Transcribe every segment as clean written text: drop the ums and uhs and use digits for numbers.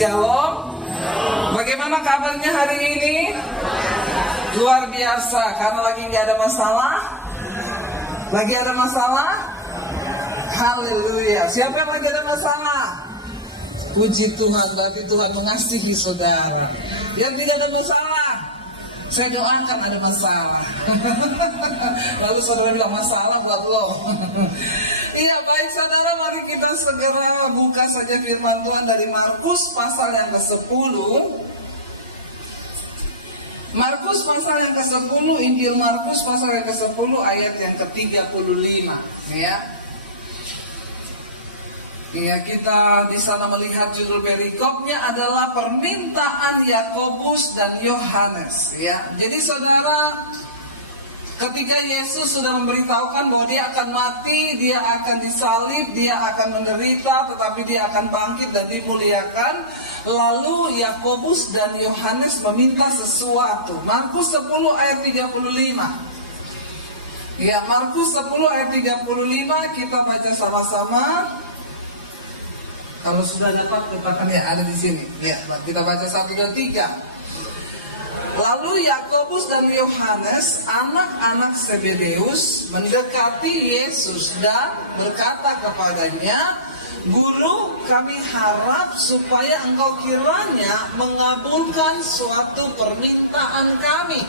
Shalom. Bagaimana kabarnya hari ini? Luar biasa, karena lagi nggak ada masalah. Lagi ada masalah? Haleluya. Siapa yang lagi ada masalah? Puji Tuhan, berarti Tuhan mengasihi saudara. Yang tidak ada masalah, saya doakan ada masalah. Lalu saudara bilang masalah buat lo. Iya, baik saudara, mari kita segera buka saja firman Tuhan dari Markus pasal yang ke-10. Markus pasal yang ke-10, Injil Markus pasal yang ke-10 ayat yang ke-35, ya. Ya, kita di sana melihat judul perikopnya adalah permintaan Yakobus dan Yohanes, ya. Jadi saudara, ketika Yesus sudah memberitahukan bahwa dia akan mati, dia akan disalib, dia akan menderita, tetapi dia akan bangkit dan dimuliakan. Lalu Yakobus dan Yohanes meminta sesuatu. Markus 10 ayat 35. Ya, Markus 10 ayat 35 kita baca sama-sama. Kalau sudah dapat katakan ya, ada di sini. Ya, kita baca 1, 2, 3. Lalu Yakobus dan Yohanes, anak-anak Zebedeus, mendekati Yesus dan berkata kepadanya, "Guru, kami harap supaya engkau kiranya mengabulkan suatu permintaan kami."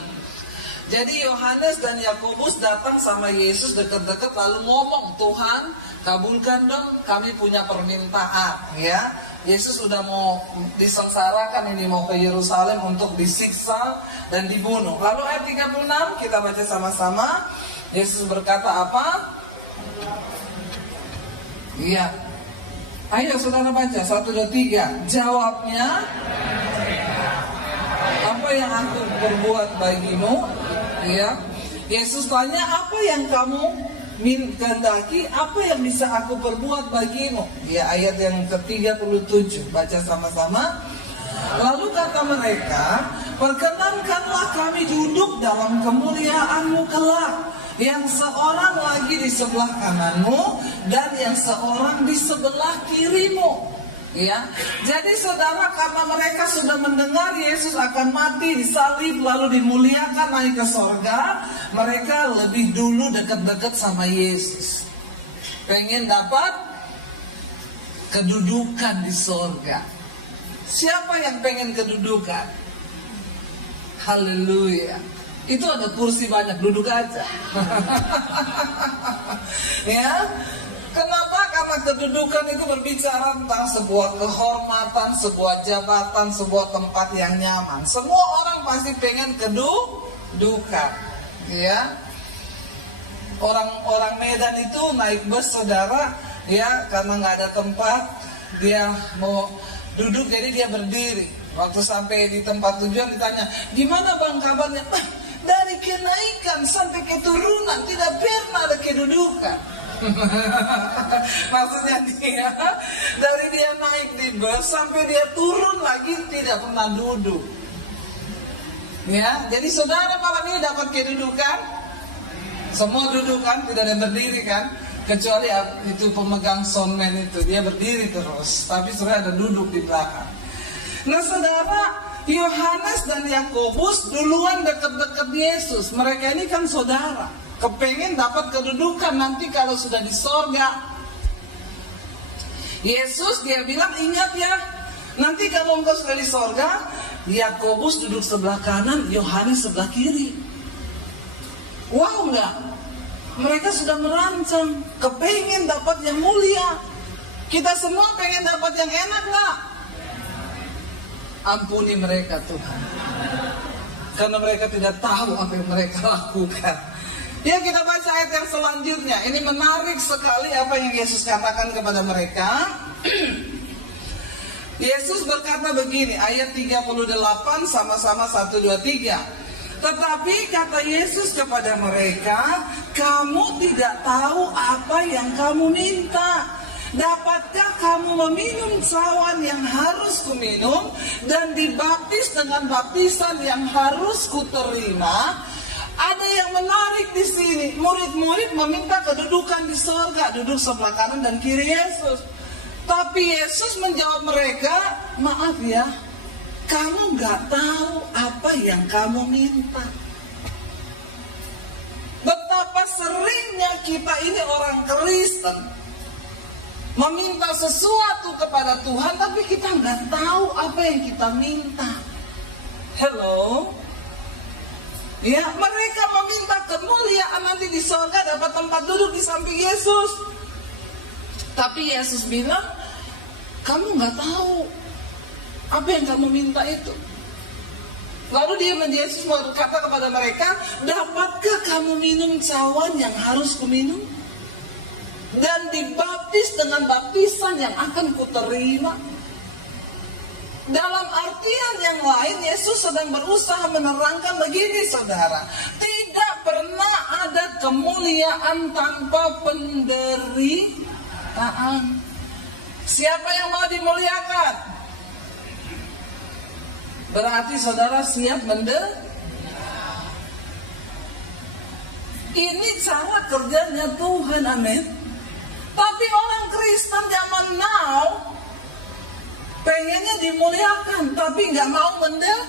Jadi Yohanes dan Yakobus datang sama Yesus dekat-dekat lalu ngomong, "Tuhan, kabulkan dong, kami punya permintaan." Ya, Yesus sudah mau disengsarakan, ini mau ke Yerusalem untuk disiksa dan dibunuh. Lalu ayat 36 kita baca sama-sama. Yesus berkata apa? Iya. Ayo saudara baca 1, 2, 3. Jawabnya, "Apa yang aku berbuat bagimu?" Ya. Yesus tanya, "Apa yang kamu kehendaki, apa yang bisa aku perbuat bagimu?" Ya, ayat yang ke-37, baca sama-sama. Lalu kata mereka, "Perkenankanlah kami duduk dalam kemuliaan-Mu kelak, yang seorang lagi di sebelah kananmu dan yang seorang di sebelah kirimu." Ya, jadi saudara, karena mereka sudah mendengar Yesus akan mati, disalib, lalu dimuliakan naik ke sorga, mereka lebih dulu dekat-dekat sama Yesus. Pengen dapat kedudukan di sorga. Siapa yang pengen kedudukan? Haleluya. Itu ada kursi banyak, duduk aja. Ya. Kenapa? Karena kedudukan itu berbicara tentang sebuah kehormatan, sebuah jabatan, sebuah tempat yang nyaman. Semua orang pasti pengen kedudukan, ya. Orang Medan itu naik bus saudara, ya, karena nggak ada tempat, dia mau duduk jadi dia berdiri. Waktu sampai di tempat tujuan ditanya, "Gimana bang kabarnya?" "Dari kenaikan sampai keturunan tidak pernah ada kedudukan." Maksudnya dia dari dia naik di bus sampai dia turun lagi tidak pernah duduk. Ya, jadi saudara malam ini dapat kedudukan. Semua duduk kan, tidak ada yang berdiri kan, kecuali itu pemegang soundman itu, dia berdiri terus, tapi saudara ada duduk di belakang. Nah saudara, Yohanes dan Yakobus duluan dekat-dekat Yesus. Mereka ini kan saudara, kepengen dapat kedudukan nanti kalau sudah di sorga. Yesus dia bilang, "Ingat ya, nanti kalau engkau sudah di sorga, Yakobus duduk sebelah kanan, Yohanes sebelah kiri." Wow enggak? Mereka sudah merancang, kepengen dapat yang mulia. Kita semua pengen dapat yang enak enggak? Ampuni mereka Tuhan, karena mereka tidak tahu apa yang mereka lakukan. Ya, kita baca ayat yang selanjutnya. Ini menarik sekali apa yang Yesus katakan kepada mereka. Yesus berkata begini, ayat 38 sama-sama 1, 2, 3. Tetapi kata Yesus kepada mereka, "Kamu tidak tahu apa yang kamu minta. Dapatkah kamu meminum cawan yang harus kuminum dan dibaptis dengan baptisan yang harus kuterima?" Ada yang menarik di sini. Murid-murid meminta kedudukan di sorga, duduk sebelah kanan dan kiri Yesus. Tapi Yesus menjawab mereka, maaf ya, kamu gak tahu apa yang kamu minta. Betapa seringnya kita ini orang Kristen meminta sesuatu kepada Tuhan, tapi kita nggak tahu apa yang kita minta. Hello? Ya, mereka meminta kemuliaan nanti di surga, dapat tempat duduk di samping Yesus. Tapi Yesus bilang, kamu nggak tahu apa yang kamu minta itu. Lalu Yesus berkata kepada mereka, dapatkah kamu minum cawan yang harus kuminum? Dan dibaptis dengan baptisan yang akan kuterima? Dalam artian yang lain, Yesus sedang berusaha menerangkan begini, saudara. Tidak pernah ada kemuliaan tanpa penderitaan. Siapa yang mau dimuliakan? Berarti saudara siap menderita. Ini cara kerjanya Tuhan, amin. Tapi orang Kristen zaman now pengennya dimuliakan, tapi nggak mau menderita.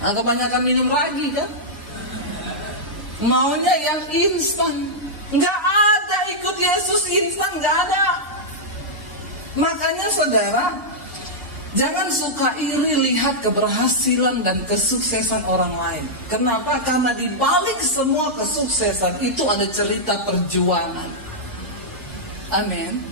Nah, kebanyakan minum ragi kan? Maunya yang instan. Nggak ada ikut Yesus instan, nggak ada. Makanya saudara, jangan suka iri lihat keberhasilan dan kesuksesan orang lain. Kenapa? Karena di balik semua kesuksesan itu ada cerita perjuangan. Amin.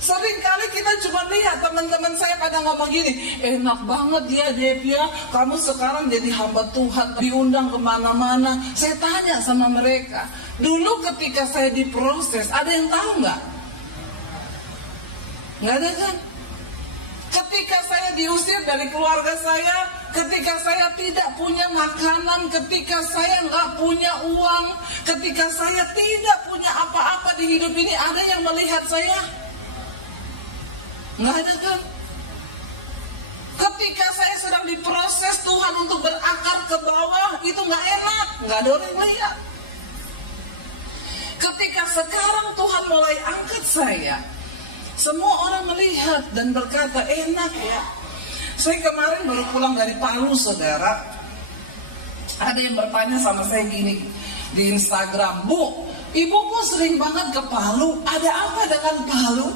Seringkali kita cuma lihat teman-teman saya pada ngomong gini, enak banget ya Devia, kamu sekarang jadi hamba Tuhan, diundang kemana-mana. Saya tanya sama mereka, dulu ketika saya diproses, ada yang tahu nggak? Nggak ada kan? Ketika saya diusir dari keluarga saya, ketika saya tidak punya makanan, ketika saya nggak punya uang, ketika saya tidak punya apa-apa di hidup ini, ada yang melihat saya? Nggak ada kan? Ketika saya sedang diproses Tuhan untuk berakar ke bawah, itu nggak enak, nggak ada orang yang lihat. Ketika sekarang Tuhan mulai angkat saya, semua orang melihat dan berkata, enak ya. Saya kemarin baru pulang dari Palu, saudara. Ada yang bertanya sama saya gini di Instagram, Bu, ibu kok sering banget ke Palu? Ada apa dengan Palu?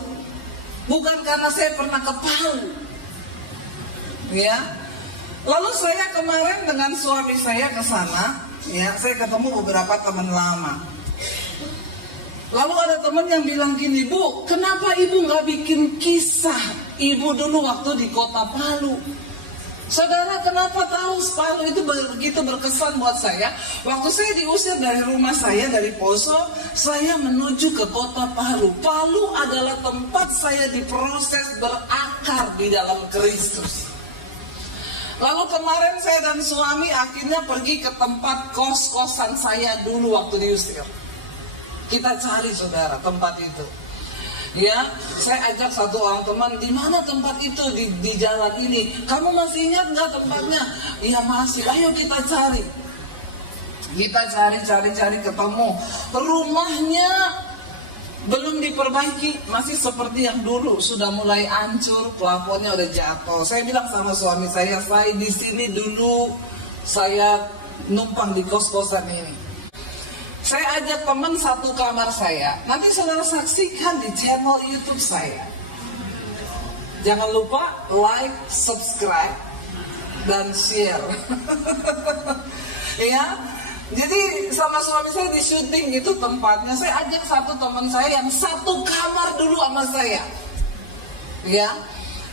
Bukan karena saya pernah ke Palu, ya. Lalu saya kemarin dengan suami saya ke sana, ya. Saya ketemu beberapa teman lama. Lalu ada teman yang bilang gini, Bu, kenapa ibu nggak bikin kisah ibu dulu waktu di kota Palu? Saudara, kenapa tahu Palu itu begitu berkesan buat saya? Waktu saya diusir dari rumah saya, dari Poso, saya menuju ke kota Palu. Palu adalah tempat saya diproses berakar di dalam Kristus. Lalu kemarin saya dan suami akhirnya pergi ke tempat kos-kosan saya dulu waktu diusir. Kita cari, saudara, tempat itu. Ya, saya ajak satu orang teman, di mana tempat itu di jalan ini? Kamu masih ingat nggak tempatnya? Iya masih. Ayo kita cari. Kita cari ketemu. Rumahnya belum diperbaiki, masih seperti yang dulu, sudah mulai hancur, plafonnya udah jatuh. Saya bilang sama suami saya di sini dulu saya numpang di kos-kosan ini. Saya ajak teman satu kamar saya. Nanti saudara saksikan di channel YouTube saya. Jangan lupa like, subscribe, dan share. Ya, jadi sama suami saya di syuting itu tempatnya. Saya ajak satu teman saya yang satu kamar dulu sama saya. Ya,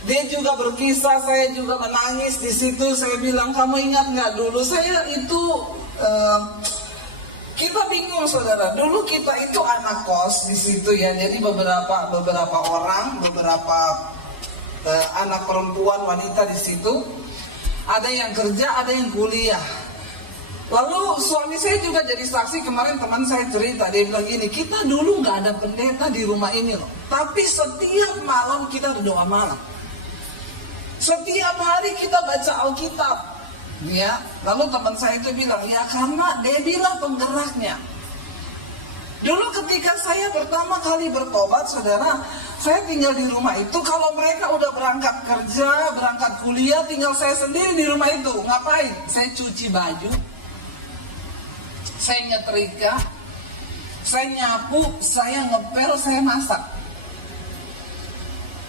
dia juga berkisah, saya juga menangis di situ. Saya bilang, kamu ingat nggak dulu saya itu kita bingung, saudara. Dulu kita itu anak kos di situ ya. Jadi beberapa orang, anak perempuan, wanita di situ. Ada yang kerja, ada yang kuliah. Lalu suami saya juga jadi saksi. Kemarin teman saya cerita, dia bilang gini, kita dulu nggak ada pendeta di rumah ini loh. Tapi setiap malam kita berdoa malam. Setiap hari kita baca Alkitab. Ya, lalu teman saya itu bilang, ya karena Debbie lah penggeraknya. Dulu ketika saya pertama kali bertobat, saudara, saya tinggal di rumah itu. Kalau mereka udah berangkat kerja, berangkat kuliah, tinggal saya sendiri di rumah itu. Ngapain? Saya cuci baju, saya nyetrika, saya nyapu, saya ngepel, saya masak.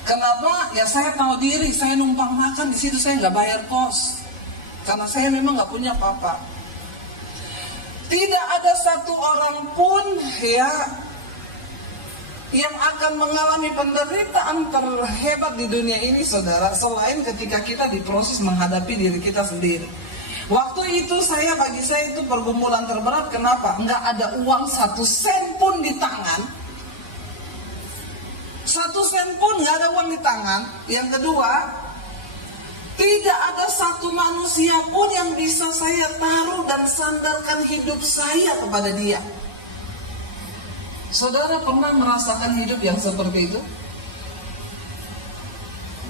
Kenapa? Ya saya tahu diri, saya numpang makan di situ, saya nggak bayar kos, karena saya memang nggak punya apa-apa. Tidak ada satu orang pun ya yang akan mengalami penderitaan terhebat di dunia ini, saudara, selain ketika kita diproses menghadapi diri kita sendiri. Waktu itu bagi saya itu pergumulan terberat. Kenapa? Nggak ada uang 1 sen pun di tangan. 1 sen pun nggak ada uang di tangan. Yang kedua, tidak ada satu manusia pun yang bisa saya taruh dan sandarkan hidup saya kepada dia. Saudara pernah merasakan hidup yang seperti itu?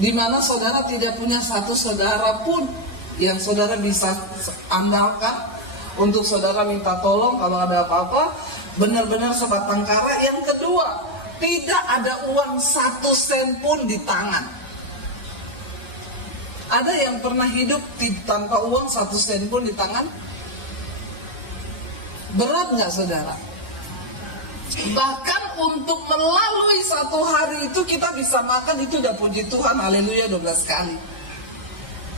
Di mana saudara tidak punya satu saudara pun yang saudara bisa andalkan untuk saudara minta tolong kalau ada apa-apa, benar-benar sebatang kara. Yang kedua, tidak ada uang 1 sen pun di tangan. Ada yang pernah hidup tanpa uang 1 sen pun di tangan? Berat nggak, saudara? Bahkan untuk melalui 1 hari itu kita bisa makan, itu udah puji Tuhan, haleluya 12 kali.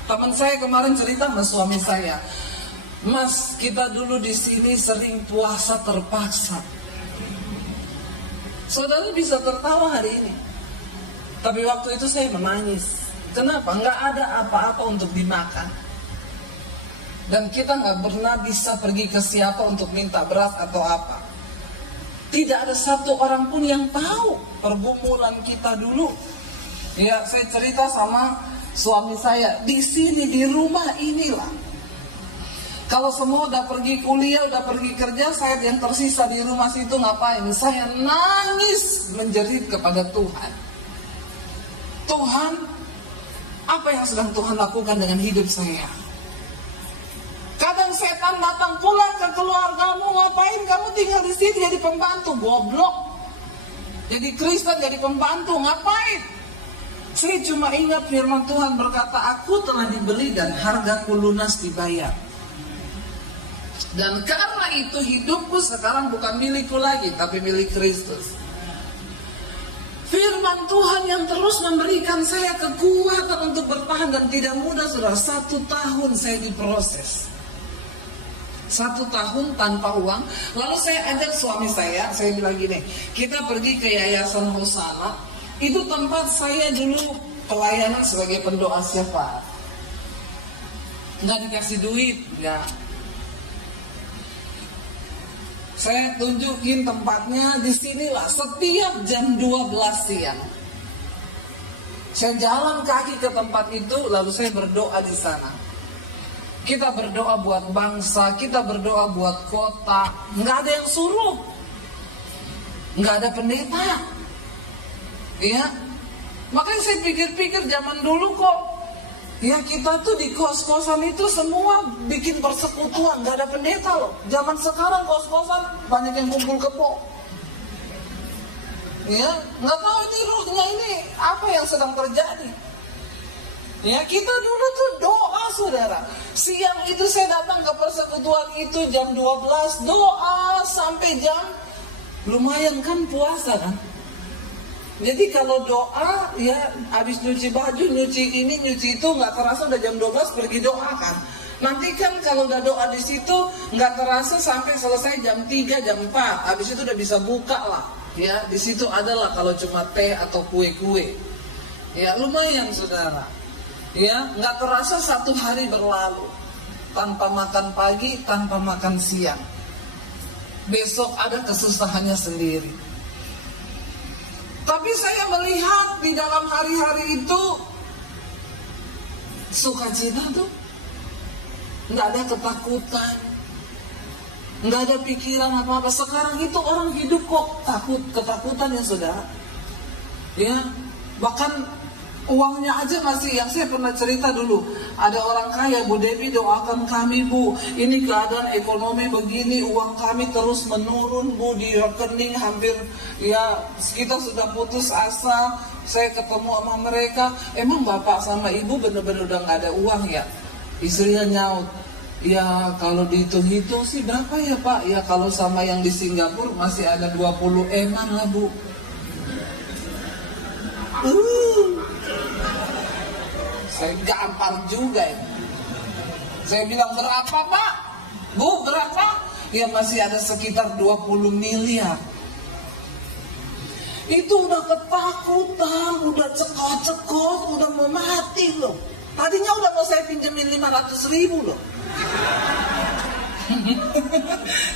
Teman saya kemarin cerita sama suami saya, Mas, kita dulu di sini sering puasa terpaksa. Saudara bisa tertawa hari ini, tapi waktu itu saya menangis. Kenapa? Nggak ada apa-apa untuk dimakan, dan kita nggak pernah bisa pergi ke siapa untuk minta beras atau apa. Tidak ada satu orang pun yang tahu pergumulan kita dulu. Ya, saya cerita sama suami saya, di sini di rumah inilah. Kalau semua udah pergi kuliah, udah pergi kerja, saya yang tersisa di rumah situ ngapain? Saya nangis menjerit kepada Tuhan. Tuhan, apa yang sedang Tuhan lakukan dengan hidup saya? Kadang setan datang pula ke keluargamu, ngapain kamu tinggal di sini jadi pembantu? Goblok. Jadi Kristen jadi pembantu, ngapain? Saya cuma ingat firman Tuhan berkata, aku telah dibeli dan hargaku lunas dibayar. Dan karena itu hidupku sekarang bukan milikku lagi, tapi milik Kristus. Firman Tuhan yang terus memberikan saya kekuatan untuk bertahan, dan tidak mudah, saudara. 1 tahun saya diproses. 1 tahun tanpa uang. Lalu saya ajak suami saya bilang gini, kita pergi ke Yayasan Hosana. Itu tempat saya dulu pelayanan sebagai pendoa syafaat. Nggak dikasih duit, ya. Saya tunjukin tempatnya, di sinilah setiap jam 12 siang. Saya jalan kaki ke tempat itu, lalu saya berdoa di sana. Kita berdoa buat bangsa, kita berdoa buat kota. Nggak ada yang suruh, nggak ada pendeta. Ya, makanya saya pikir-pikir zaman dulu kok, ya kita tuh di kos-kosan itu semua bikin persekutuan, nggak ada pendeta loh. Zaman sekarang kos-kosan banyak yang kumpul kebo. Ya, nggak tahu ini ruhnya ini apa yang sedang terjadi. Ya, kita dulu tuh doa, saudara. Siang itu saya datang ke persekutuan itu jam 12, doa sampai jam, lumayan kan puasa kan. Jadi kalau doa, ya habis nyuci baju, nyuci ini, nyuci itu, nggak terasa udah jam 12 pergi doa kan. Nanti kan kalau udah doa di situ, nggak terasa sampai selesai jam 3, jam 4. Habis itu udah bisa buka lah. Ya, di situ adalah kalau cuma teh atau kue-kue. Ya, lumayan, saudara. Ya, nggak terasa 1 hari berlalu tanpa makan pagi, tanpa makan siang. Besok ada kesusahannya sendiri. Tapi saya melihat di dalam hari-hari itu sukacita tuh, nggak ada ketakutan, nggak ada pikiran apa-apa. Sekarang itu orang hidup kok takut, ketakutan ya saudara. Ya, bahkan Uangnya aja masih, yang saya pernah cerita dulu, ada orang kaya, Bu Devi doakan kami Bu, ini keadaan ekonomi begini, uang kami terus menurun Bu, di rekening hampir ya kita sudah putus asa. Saya ketemu sama mereka, emang bapak sama ibu bener-bener udah gak ada uang ya? Istrinya nyaut, ya kalau dihitung-hitung sih berapa ya Pak? Ya kalau sama yang di Singapura masih ada 20 eman lah Bu. Saya gampang juga ya. Saya bilang berapa Pak? Bu berapa? Ya masih ada sekitar 20 miliar. Itu udah ketakutan, udah cekot-cekot, udah mau mati loh. Tadinya udah mau saya pinjemin 500.000 loh.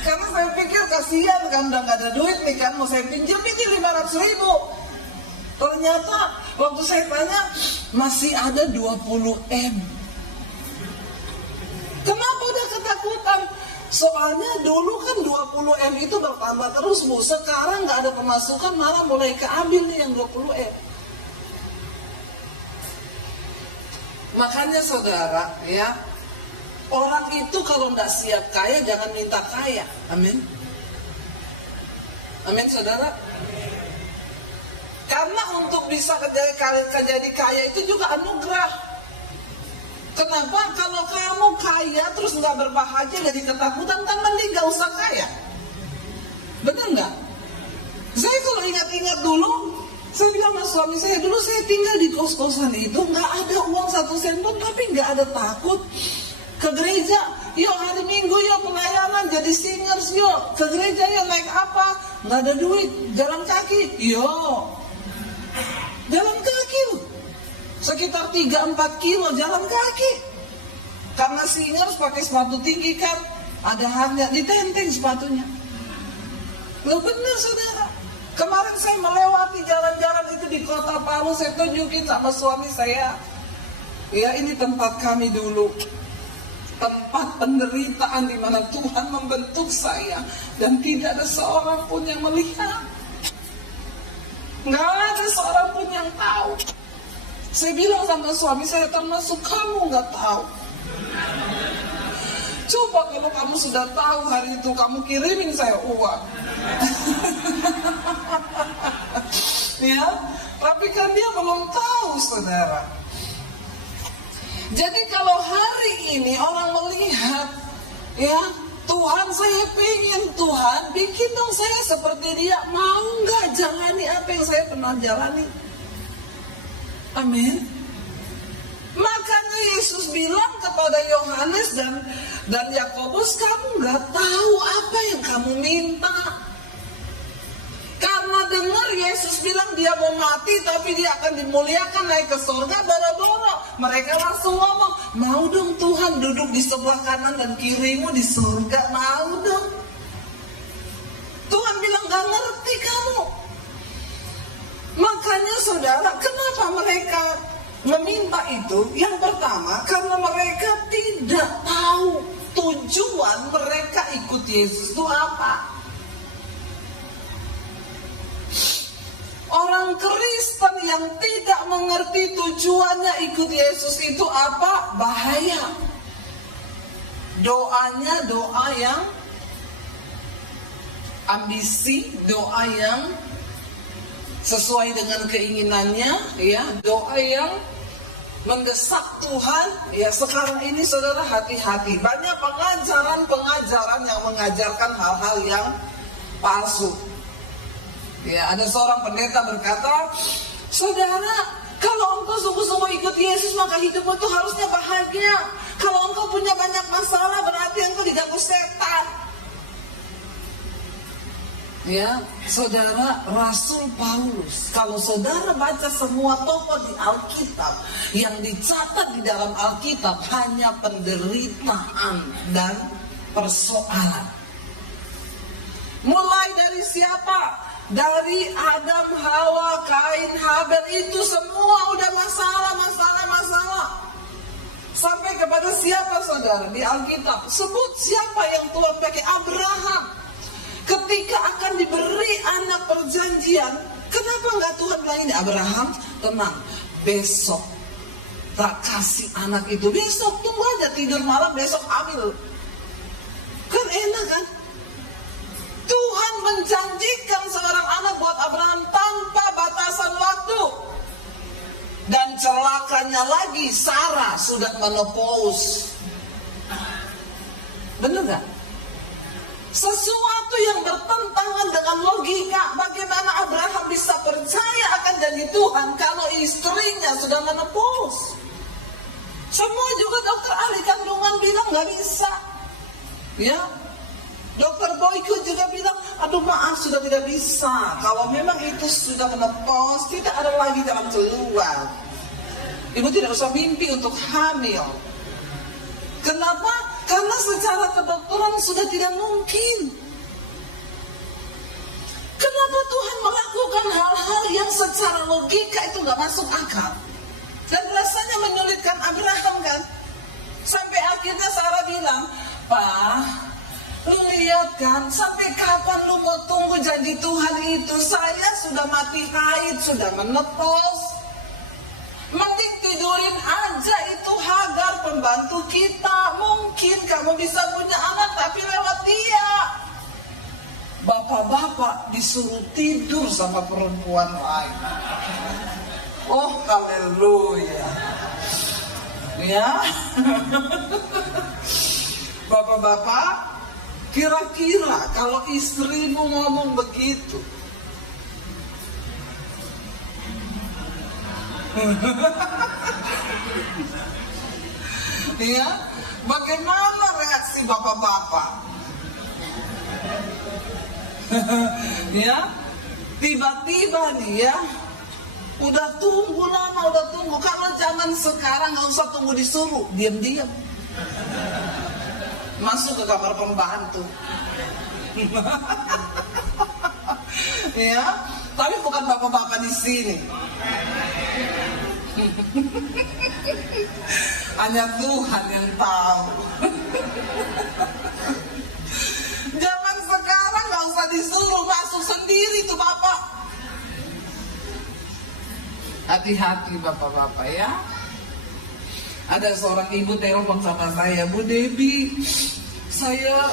Karena saya pikir kasihan kan, udah gak ada duit nih kan, mau saya pinjemin 500.000. Ternyata waktu saya tanya masih ada 20 M. Kenapa udah ketakutan? Soalnya dulu kan 20 M itu bertambah terus Bu. Sekarang gak ada pemasukan, malah mulai keambil nih yang 20 M. Makanya saudara ya, orang itu kalau gak siap kaya jangan minta kaya. Amin. Amin saudara. Karena untuk bisa jadi kaya itu juga anugerah. Kenapa? Kalau kamu kaya terus nggak berbahagia jadi ketakutan, kan mending nggak usah kaya. Bener nggak? Saya kalau ingat-ingat dulu, saya bilang sama suami saya dulu, saya tinggal di kos-kosan itu nggak ada uang 1 sen pun, tapi nggak ada takut. Ke gereja, yuk hari Minggu yuk pelayanan jadi singers yuk. Ke gereja yuk naik apa? Nggak ada duit, jalan kaki, yuk. Jalan kaki loh, sekitar 3-4 kilo jalan kaki. Karena singers pakai sepatu tinggi kan, ada harga, ditenteng sepatunya. Loh bener saudara. Kemarin saya melewati jalan-jalan itu di kota Palu, saya tunjukin sama suami saya, ya ini tempat kami dulu, tempat penderitaan di mana Tuhan membentuk saya, dan tidak ada seorang pun yang melihat. Nggak ada seorang pun yang tahu. Saya bilang sama suami saya, termasuk kamu nggak tahu. Coba kalau kamu sudah tahu hari itu, kamu kirimin saya uang. Ya, tapi kan dia belum tahu saudara. Jadi kalau hari ini orang melihat, ya Tuhan saya pengen, Tuhan bikin dong saya seperti dia. Mau nggak jalani apa yang saya pernah jalani? Amin. Makanya Yesus bilang kepada Yohanes dan Yakobus, kamu nggak tahu apa yang kamu minta. Karena dengar Yesus bilang dia mau mati tapi dia akan dimuliakan naik ke surga, boro-boro mereka langsung ngomong, mau dong Tuhan duduk di sebelah kanan dan kirimu di surga, mau dong. Tuhan bilang gak ngerti kamu. Makanya saudara, kenapa mereka meminta itu? Yang pertama, karena mereka tidak tahu tujuan mereka ikut Yesus itu apa. Orang Kristen yang tidak mengerti tujuannya ikut Yesus itu apa? Bahaya. Doanya doa yang ambisi, doa yang sesuai dengan keinginannya, ya, doa yang mendesak Tuhan. Ya, sekarang ini saudara hati-hati, banyak pengajaran yang mengajarkan hal-hal yang palsu. Ya, ada seorang pendeta berkata, saudara, kalau engkau sungguh-sungguh ikut Yesus maka hidupmu itu harusnya bahagia. Kalau engkau punya banyak masalah berarti engkau diganggu setan. Ya, saudara, Rasul Paulus, kalau saudara baca semua tokoh di Alkitab, yang dicatat di dalam Alkitab hanya penderitaan dan persoalan. Mulai dari siapa? Dari Adam, Hawa, Kain, Habel, itu semua udah masalah. Sampai kepada siapa saudara di Alkitab? Sebut siapa yang Tuhan pakai? Abraham. Ketika akan diberi anak perjanjian, kenapa nggak Tuhan bilang ini, Abraham, tenang, besok tak kasih anak itu, besok tunggu aja, tidur malam besok hamil. Kan enak kan? Tuhan menjanjikan seorang anak buat Abraham tanpa batasan waktu. Dan celakanya lagi, Sarah sudah menopause. Benar gak? Sesuatu yang bertentangan dengan logika. Bagaimana Abraham bisa percaya akan janji Tuhan kalau istrinya sudah menopause? Semua juga dokter ahli kandungan bilang gak bisa. Ya, Dokter Boyko juga bilang, aduh maaf sudah tidak bisa. Kalau memang itu sudah menopause, tidak ada lagi jalan keluar. Ibu tidak usah mimpi untuk hamil. Kenapa? Karena secara kedokteran sudah tidak mungkin. Kenapa Tuhan melakukan hal-hal yang secara logika itu gak masuk akal? Dan rasanya menyulitkan Abraham kan? Sampai akhirnya Sarah bilang, Pak, lu lihat kan, sampai kapan lu mau tunggu janji Tuhan itu? Saya sudah mati haid, sudah menopause. Mending tidurin aja itu Hagar, pembantu kita. Mungkin kamu bisa punya anak tapi lewat dia. Bapak-bapak disuruh tidur sama perempuan lain. Oh haleluya. Ya. Bapak-bapak, kira-kira kalau istrimu ngomong begitu, ya, bagaimana reaksi bapak-bapak? Ya, tiba-tiba nih ya, udah tunggu lama, udah tunggu. Kalau zaman sekarang nggak usah tunggu disuruh, diam-diam masuk ke kamar pembantu. Ya, tapi bukan bapak-bapak di sini. Hanya Tuhan yang tahu. Zaman sekarang nggak usah disuruh, masuk sendiri tuh bapak. Hati-hati bapak-bapak ya. Ada seorang ibu telepon sama saya, Bu Debbie, saya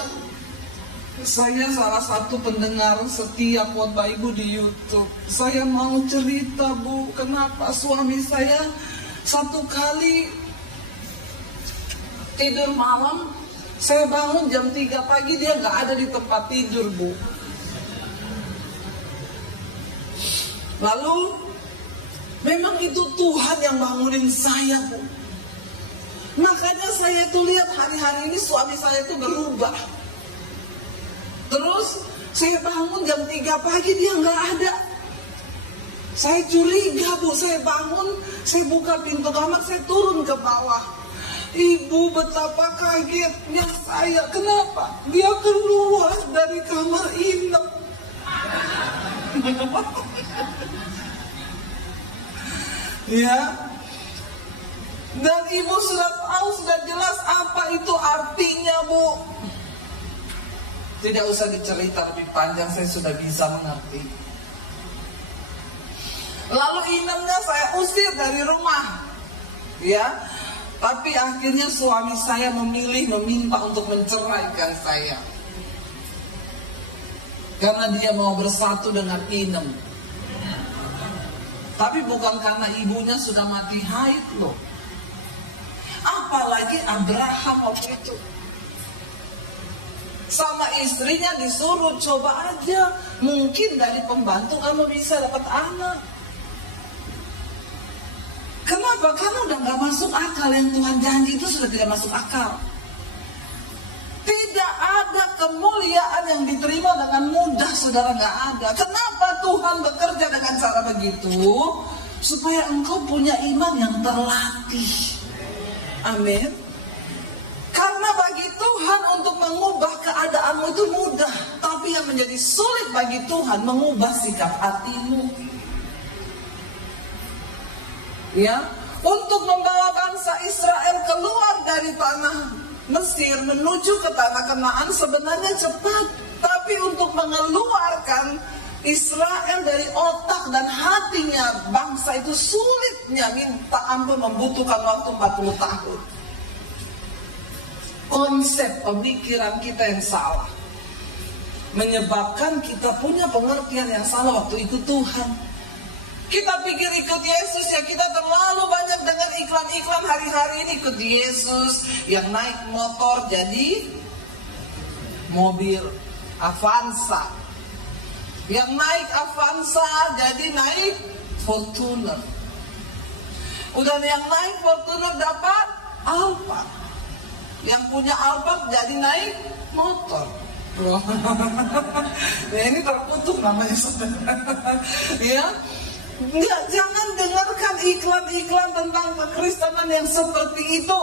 salah satu pendengar setia khotbah Ibu di YouTube. Saya mau cerita Bu, kenapa suami saya satu kali tidur malam, saya bangun jam 3 pagi dia nggak ada di tempat tidur Bu. Lalu memang itu Tuhan yang bangunin saya Bu. Makanya saya tuh lihat hari-hari ini suami saya tuh berubah. Terus saya bangun jam 3 pagi dia nggak ada. Saya curiga Bu, saya bangun, saya buka pintu kamar, saya turun ke bawah. Ibu betapa kagetnya saya, kenapa? Dia keluar dari kamar inap. Ya. Dan ibu sudah tahu, sudah jelas apa itu artinya Bu. Tidak usah dicerita lebih panjang, saya sudah bisa mengerti. Lalu inapnya saya usir dari rumah. Ya, tapi akhirnya suami saya meminta untuk menceraikan saya. Karena dia mau bersatu dengan inem. Tapi bukan karena ibunya sudah mati haid loh. Apalagi Abraham waktu itu sama istrinya disuruh coba aja, mungkin dari pembantu kamu bisa dapat anak. Kenapa? Karena udah gak masuk akal, yang Tuhan janji itu sudah tidak masuk akal. Tidak ada kemuliaan yang diterima dengan mudah, saudara, gak ada. Kenapa Tuhan bekerja dengan cara begitu? Supaya engkau punya iman yang terlatih. Amin. Karena bagi Tuhan untuk mengubah keadaanmu itu mudah, tapi yang menjadi sulit bagi Tuhan mengubah sikap hatimu. Ya, untuk membawa bangsa Israel keluar dari tanah Mesir menuju ke tanah Kanaan sebenarnya cepat, tapi untuk mengeluarkan Israel dari otak dan hatinya bangsa itu sulit. sulitnya minta ampun membutuhkan waktu 40 tahun. Konsep pemikiran kita yang salah menyebabkan kita punya pengertian yang salah waktu ikut Tuhan. Kita pikir ikut Yesus ya, kita terlalu banyak dengar iklan-iklan hari-hari ini ikut Yesus, yang naik motor jadi mobil Avanza, yang naik Avanza jadi naik Fortuner, udah yang naik Fortuner dapat Alphard, yang punya Alphard jadi naik motor. Ya, ini terkutuk namanya saudara. Ya, nggak, jangan dengarkan iklan-iklan tentang kekristenan yang seperti itu.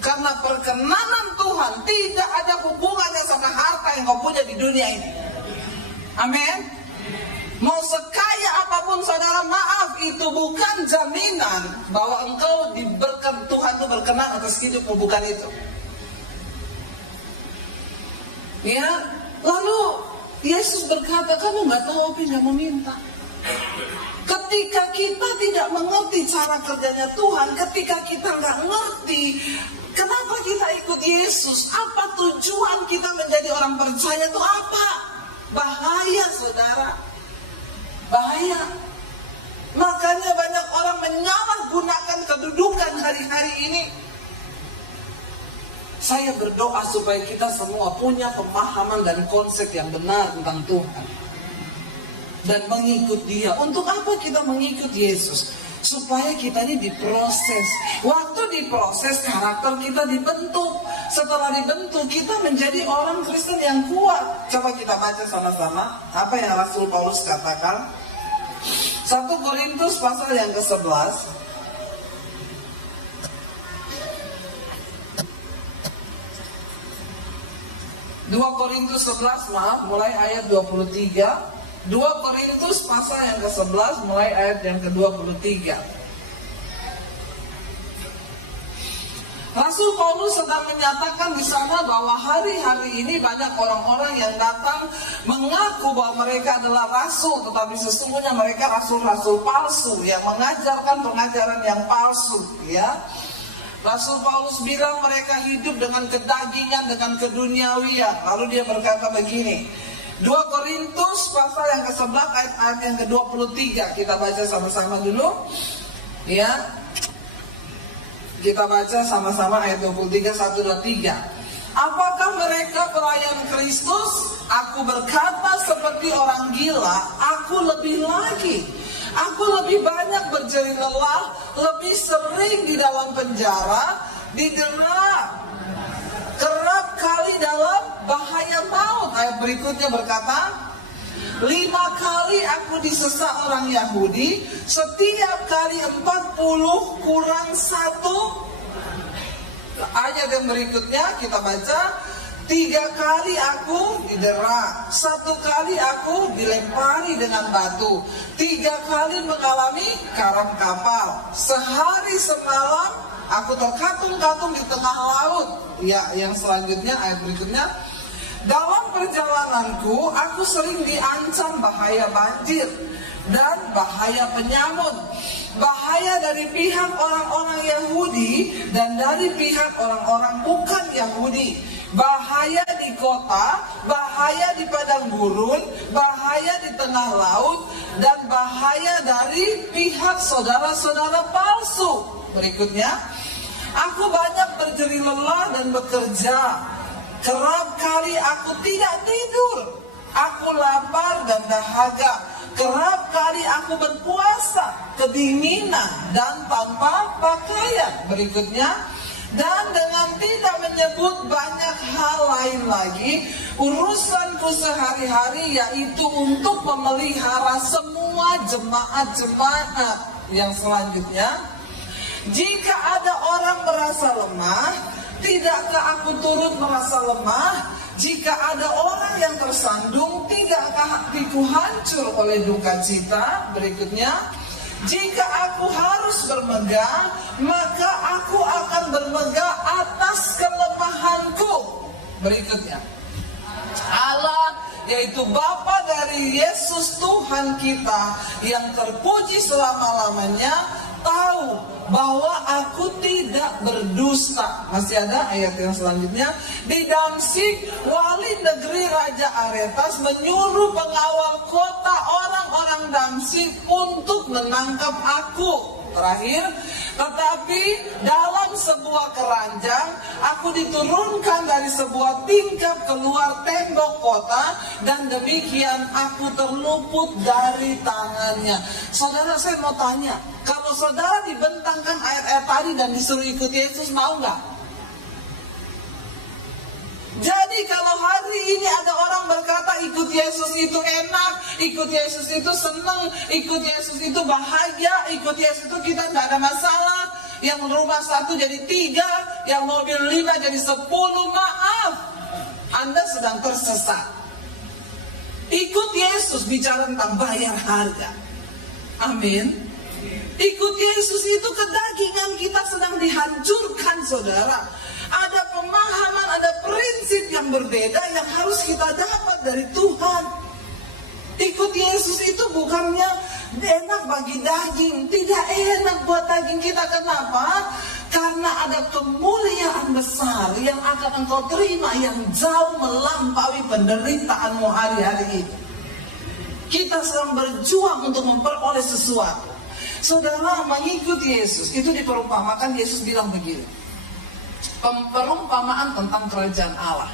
Karena perkenanan Tuhan tidak ada hubungannya sama harta yang kau punya di dunia ini. Amin. Mau sekaya apapun saudara, maaf, itu bukan jaminan bahwa engkau diberkat Tuhan itu berkenan atas hidupmu, bukan itu. Ya, lalu Yesus berkata, kamu nggak tahu apa yang kamu minta. Ketika kita tidak mengerti cara kerjanya Tuhan, ketika kita nggak ngerti kenapa kita ikut Yesus, apa tujuan kita menjadi orang percaya itu apa? Bahaya saudara, bahaya. Makanya banyak orang menyalahgunakan kedudukan hari-hari ini. Saya berdoa supaya kita semua punya pemahaman dan konsep yang benar tentang Tuhan dan mengikut Dia. Untuk apa kita mengikut Yesus? Supaya kita ini diproses. Waktu diproses, karakter kita dibentuk. Setelah dibentuk, kita menjadi orang Kristen yang kuat. Coba kita baca sama-sama apa yang Rasul Paulus katakan. 1 Korintus pasal yang ke-11. 2 Korintus 11, mulai ayat 23. 2 Korintus pasal yang ke-11 mulai ayat yang ke-23. Rasul Paulus sedang menyatakan di sana bahwa hari-hari ini banyak orang-orang yang datang mengaku bahwa mereka adalah rasul, tetapi sesungguhnya mereka rasul-rasul palsu yang mengajarkan pengajaran yang palsu, ya. Rasul Paulus bilang mereka hidup dengan kedagingan, dengan keduniawian. Lalu dia berkata begini, 2 Korintus pasal yang ke-11 ayat yang ke-23. Kita baca sama-sama dulu. Ya. Kita baca sama-sama ayat 23, 1, 2, 3. Apakah mereka pelayan Kristus? Aku berkata seperti orang gila, aku lebih lagi. Aku lebih banyak berjerih lelah, lebih sering di dalam penjara, didera, kerap kali dalam bahaya maut. Ayat berikutnya berkata, 5 kali aku disesat orang Yahudi, setiap kali 40 kurang 1. Ayat yang berikutnya kita baca, 3 kali aku didera, 1 kali aku dilempari dengan batu, 3 kali mengalami karam kapal, sehari semalam aku terkatung-katung di tengah laut. Ya, yang selanjutnya ayat berikutnya, dalam perjalananku aku sering diancam bahaya banjir dan bahaya penyamun, bahaya dari pihak orang-orang Yahudi dan dari pihak orang-orang bukan Yahudi, bahaya di kota, bahaya di padang gurun, bahaya di tengah laut, dan bahaya dari pihak saudara-saudara palsu. Berikutnya, aku banyak berjerih lelah dan bekerja, kerap kali aku tidak tidur, aku lapar dan dahaga, kerap kali aku berpuasa, kedinginan dan tanpa pakaian. Berikutnya, dan dengan tidak menyebut banyak hal lain lagi, urusanku sehari-hari yaitu untuk memelihara semua jemaat-jemaat. Yang selanjutnya, jika ada orang merasa lemah, tidakkah aku turut merasa lemah? Jika ada orang yang tersandung, tidakkah hatiku hancur oleh duka cita? Berikutnya, jika aku harus bermegah, maka aku akan bermegah atas kelemahanku. Berikutnya, Allah, yaitu Bapa dari Yesus Tuhan kita yang terpuji selama-lamanya, tahu bahwa aku tidak berdusta. Masih ada ayat yang selanjutnya. Di Damsyik, wali negeri Raja Aretas menyuruh pengawal kota orang-orang Damsyik untuk menangkap aku. Terakhir, tetapi dalam sebuah keranjang aku diturunkan dari sebuah tingkap keluar tembok kota, dan demikian aku terluput dari tangannya. Saudara, saya mau tanya, kalau saudara dibentangkan ayat-ayat tadi dan disuruh ikut Yesus, mau nggak? Jadi kalau hari ini ada orang berkata ikut Yesus itu enak, ikut Yesus itu senang, ikut Yesus itu bahagia, ikut Yesus itu kita tidak ada masalah, yang rumah 1 jadi 3, yang mobil 5 jadi 10, maaf, Anda sedang tersesat. Ikut Yesus bicara tentang bayar harga. Amin. Ikut Yesus itu kedagingan kita sedang dihancurkan, saudara. Ada pemahaman, ada prinsip yang berbeda yang harus kita dapat dari Tuhan. Ikut Yesus itu bukannya enak bagi daging, tidak enak buat daging kita. Kenapa? Karena ada kemuliaan besar yang akan engkau terima yang jauh melampaui penderitaanmu hari-hari ini. Kita sedang berjuang untuk memperoleh sesuatu. Saudara, mengikuti Yesus itu diperumpamakan, Yesus bilang begini. Perumpamaan tentang kerajaan Allah.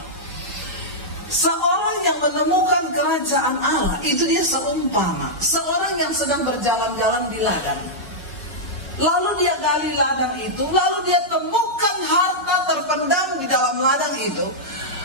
Seorang yang menemukan kerajaan Allah itu dia seumpama seorang yang sedang berjalan-jalan di ladang. Lalu dia gali ladang itu, lalu dia temukan harta terpendam di dalam ladang itu.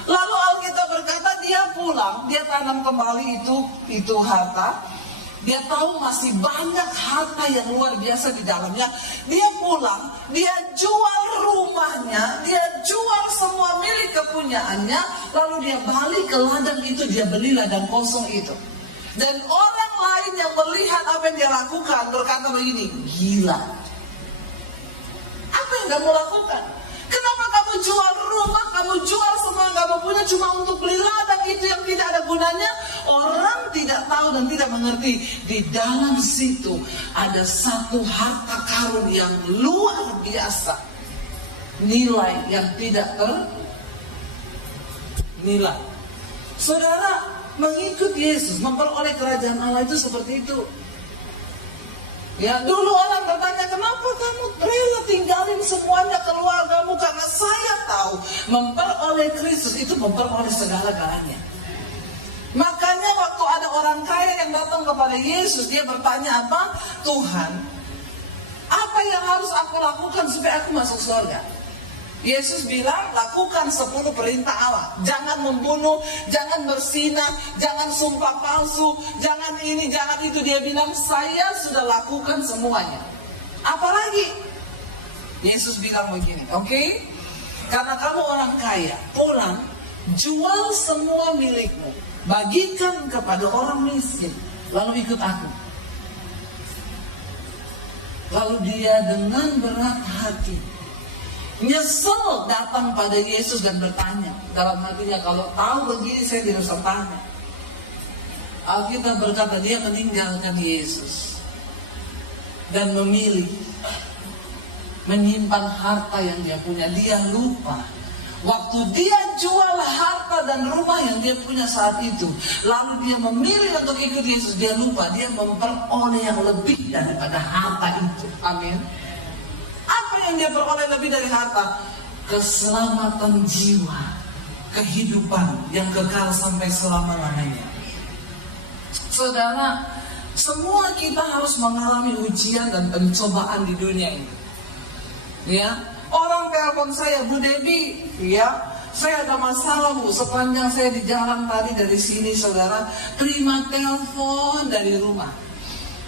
Lalu Alkitab berkata dia pulang, dia tanam kembali itu harta. Dia tahu masih banyak harta yang luar biasa di dalamnya. Dia pulang, dia jual rumahnya, dia jual semua milik kepunyaannya, lalu dia balik ke ladang itu, dia beli ladang kosong itu. Dan orang lain yang melihat apa yang dia lakukan berkata begini, gila. Apa yang kamu lakukan? Kenapa kamu jual rumah, kamu jual semua yang kamu punya cuma untuk beli ladang itu yang tidak ada gunanya? Orang tidak tahu dan tidak mengerti. Di dalam situ ada satu harta karun yang luar biasa. Nilai yang tidak ternilai. Saudara, mengikut Yesus, memperoleh kerajaan Allah itu seperti itu. Ya, dulu orang bertanya, kenapa kamu rela tinggalin semuanya keluargamu? Karena saya tahu memperoleh Kristus itu memperoleh segala-galanya. Makanya waktu ada orang kaya yang datang kepada Yesus, dia bertanya apa? Tuhan, apa yang harus aku lakukan supaya aku masuk surga? Yesus bilang, lakukan 10 perintah Allah. Jangan membunuh, jangan berzinah, jangan sumpah palsu, jangan ini, jangan itu. Dia bilang, saya sudah lakukan semuanya. Apalagi? Yesus bilang begini, oke? Karena kamu orang kaya, pulang, jual semua milikmu, bagikan kepada orang miskin, lalu ikut aku. Lalu dia dengan berat hati, nyesel datang pada Yesus dan bertanya dalam hatinya, kalau tahu begini saya tidak usah tanya. Alkitab berkata dia meninggalkan Yesus dan memilih menyimpan harta yang dia punya. Dia lupa waktu dia jual harta dan rumah yang dia punya saat itu, lalu dia memilih untuk ikut Yesus. Dia lupa dia memperoleh yang lebih daripada harta itu. Amin. Apa yang dia peroleh lebih dari harta? Keselamatan jiwa, kehidupan yang kekal sampai selama-lamanya. Saudara, semua kita harus mengalami ujian dan pencobaan di dunia ini. Ya, orang telepon saya, Bu Debbie, ya, saya ada masalah Bu, sepanjang saya di jalan tadi dari sini, saudara, terima telepon dari rumah.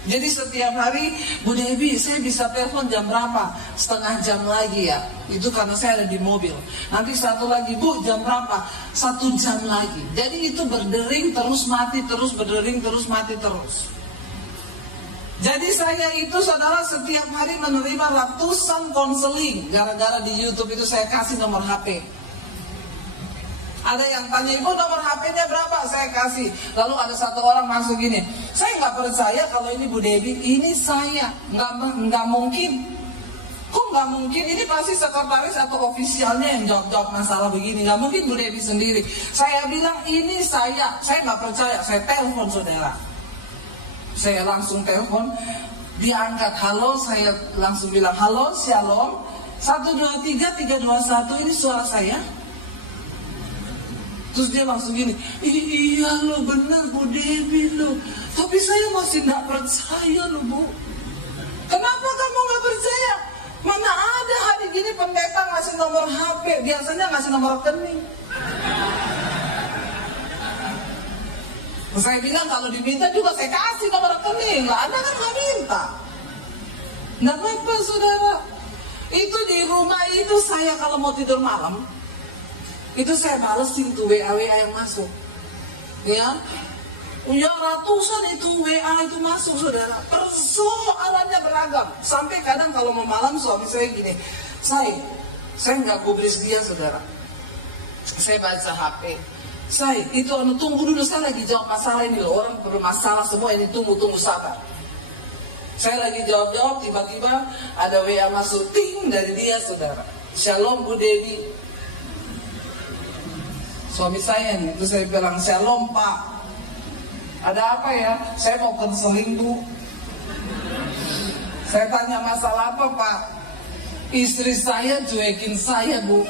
Jadi setiap hari, Bu Debbie, saya bisa telepon jam berapa? Setengah jam lagi ya. Itu karena saya ada di mobil. Nanti satu lagi, Bu, jam berapa? 1 jam lagi. Jadi itu berdering terus mati terus, berdering terus mati terus. Jadi saya itu, saudara, setiap hari menerima ratusan konseling. Gara-gara di YouTube itu saya kasih nomor HP. Ada yang tanya, Ibu nomor HP-nya berapa? Saya kasih. Lalu ada satu orang masuk gini, Saya nggak percaya kalau ini Bu Devi, ini saya. Nggak mungkin. Kok nggak mungkin? Ini pasti sekretaris atau ofisialnya yang jawab masalah begini. Nggak mungkin Bu Devi sendiri. Saya bilang ini saya nggak percaya. Saya telepon saudara. Saya langsung telepon, dia angkat, halo, saya langsung bilang, halo, shalom, 123 321, ini suara saya. Terus dia langsung gini, iya lo benar Bu Devi lo, tapi saya masih nggak percaya lo Bu. Kenapa kamu nggak percaya? Mana ada hari gini pendeta ngasih nomor HP, biasanya ngasih nomor rekening. Saya bilang kalau diminta juga saya kasih nomor rekening, nggak ada kan nggak minta. Nggak apa-apa saudara. Itu di rumah itu saya kalau mau tidur malam, itu saya balesin tuh WA yang masuk. Ya ratusan itu WA itu masuk saudara. Persoalannya beragam. Sampai kadang kalau mau malam suami saya gini, saya nggak gubris dia saudara. Saya baca HP. Itu tunggu dulu, saya lagi jawab masalah ini loh. Orang bermasalah semua ini, tunggu sabar. Saya lagi jawab, tiba-tiba ada WA masuk, ting, dari dia saudara. Shalom Bu Devi. Suami saya nih, terus saya bilang, shalom Pak. Ada apa ya? Saya mau konseling Bu. Saya tanya masalah apa Pak? Istri saya cuekin saya Bu.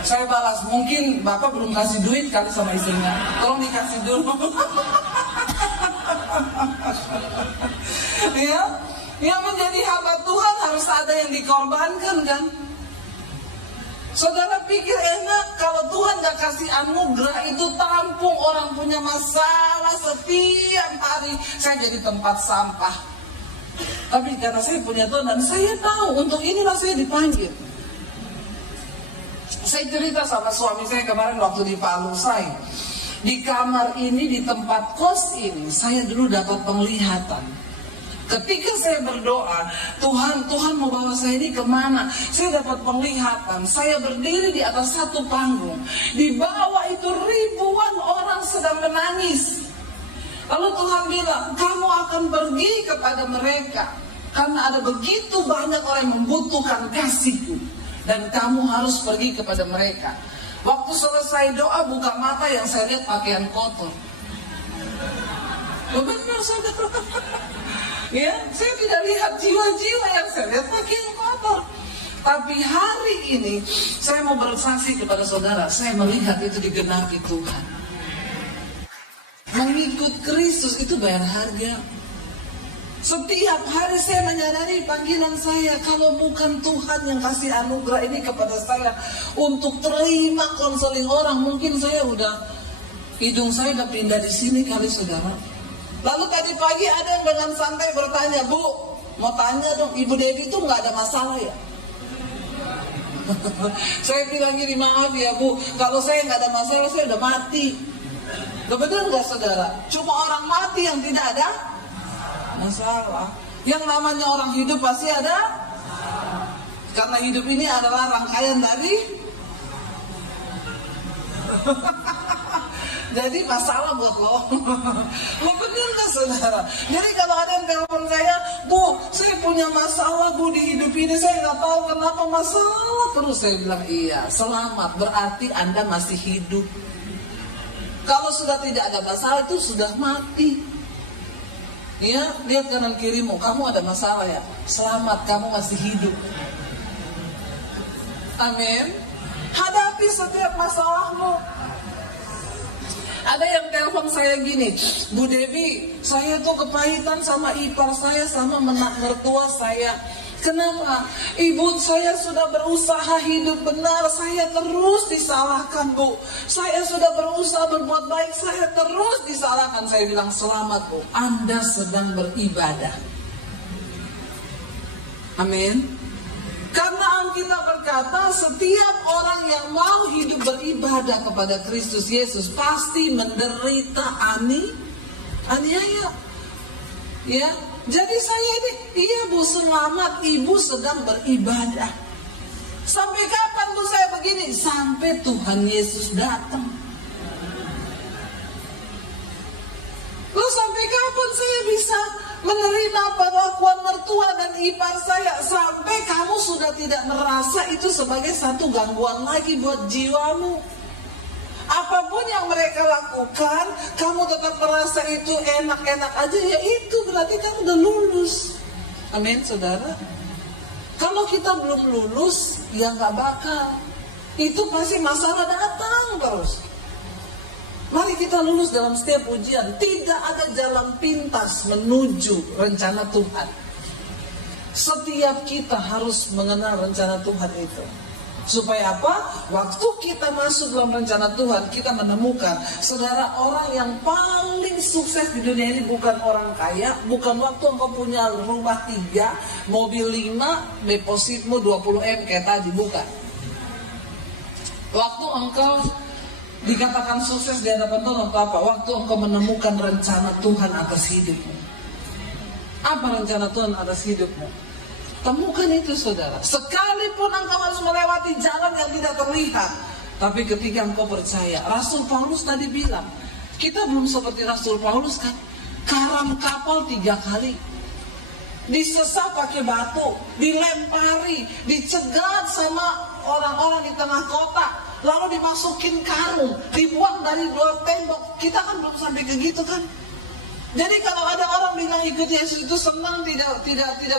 Saya balas, mungkin Bapak belum kasih duit kali sama istrinya. Tolong dikasih dulu. Ya menjadi hamba Tuhan harus ada yang dikorbankan kan. Saudara pikir enak kalau Tuhan gak kasih anugerah itu tampung orang punya masalah setiap hari. Saya jadi tempat sampah. Tapi karena saya punya Tuhan dan saya tahu untuk inilah saya dipanggil. Saya cerita sama suami saya kemarin waktu di Palu, saya di kamar ini, di tempat kos ini, saya dulu dapat penglihatan. Ketika saya berdoa, Tuhan mau bawa saya ini kemana? Saya dapat penglihatan, saya berdiri di atas satu panggung. Di bawah itu ribuan orang sedang menangis. Lalu Tuhan bilang, kamu akan pergi kepada mereka. Karena ada begitu banyak orang yang membutuhkan kasih-Ku. Dan kamu harus pergi kepada mereka. Waktu selesai doa, buka mata, yang saya lihat pakaian kotor. Benar saudara. Ya, saya tidak lihat jiwa-jiwa, yang saya lihat pakaian kotor. Tapi hari ini saya mau bersaksi kepada saudara, saya melihat itu digenapi Tuhan. Mengikut Kristus itu bayar harga. Setiap hari saya menyadari panggilan saya. Kalau bukan Tuhan yang kasih anugerah ini kepada saya untuk terima konseling orang, mungkin saya hidung saya udah pindah di sini kali saudara. Lalu tadi pagi ada yang dengan santai bertanya, Bu, mau tanya dong, Ibu Devi itu nggak ada masalah ya? Saya bilang gini, maaf ya Bu, kalau saya nggak ada masalah, saya udah mati. Benar nggak saudara? Cuma orang mati yang tidak ada masalah. Yang namanya orang hidup pasti ada. Karena hidup ini adalah rangkaian dari jadi masalah buat lo. Lo bener gak saudara? Jadi kalau ada yang telepon saya, Bu, saya punya masalah Bu di hidup ini, saya gak tahu kenapa masalah terus. Saya bilang, iya, selamat, berarti Anda masih hidup. Kalau sudah tidak ada masalah itu sudah mati. Ya, lihat kanan kirimu, kamu ada masalah ya? Selamat, kamu masih hidup. Amin. Hadapi setiap masalahmu. Ada yang telepon saya gini, Bu Devi, saya tuh kepahitan sama ipar saya, sama mertua saya. Kenapa? Ibu saya sudah berusaha hidup benar, saya terus disalahkan Bu. Saya sudah berusaha berbuat baik, saya terus disalahkan. Saya bilang, selamat Bu, Anda sedang beribadah. Amin. Karena Alkitab berkata, setiap orang yang mau hidup beribadah kepada Kristus Yesus pasti menderita aniaya. Ya, jadi saya ini, iya Bu, selamat, Ibu sedang beribadah. Sampai kapan Bu saya begini? Sampai Tuhan Yesus datang. Lu sampai saya bisa menerima perlakuan mertua dan ipar saya sampai kamu sudah tidak merasa itu sebagai satu gangguan lagi buat jiwamu. Apapun yang mereka lakukan, kamu tetap merasa itu enak-enak aja, ya itu berarti kamu udah lulus. Amin, saudara. Kalau kita belum lulus, ya nggak bakal. Itu pasti masalah datang terus. Mari kita lulus dalam setiap ujian. Tidak ada jalan pintas menuju rencana Tuhan. Setiap kita harus mengenal rencana Tuhan itu. Supaya apa? Waktu kita masuk dalam rencana Tuhan, kita menemukan, saudara, orang yang paling sukses di dunia ini bukan orang kaya, bukan waktu engkau punya rumah 3, mobil 5, depositmu 20M kayak tadi, bukan. Waktu engkau dikatakan sukses di hadapan Tuhan, apa? Waktu engkau menemukan rencana Tuhan atas hidupmu. Apa rencana Tuhan atas hidupmu? Temukan itu, saudara. Sekalipun engkau harus melewati jalan yang tidak terlihat, tapi ketika engkau percaya, Rasul Paulus tadi bilang, kita belum seperti Rasul Paulus kan, karam kapal 3 kali, disesat pakai batu, dilempari, dicegat sama orang-orang di tengah kota, lalu dimasukin karung, dibuang dari luar tembok. Kita kan belum sampai ke gitu kan. Jadi kalau ada orang bilang ikut Yesus itu senang, tidak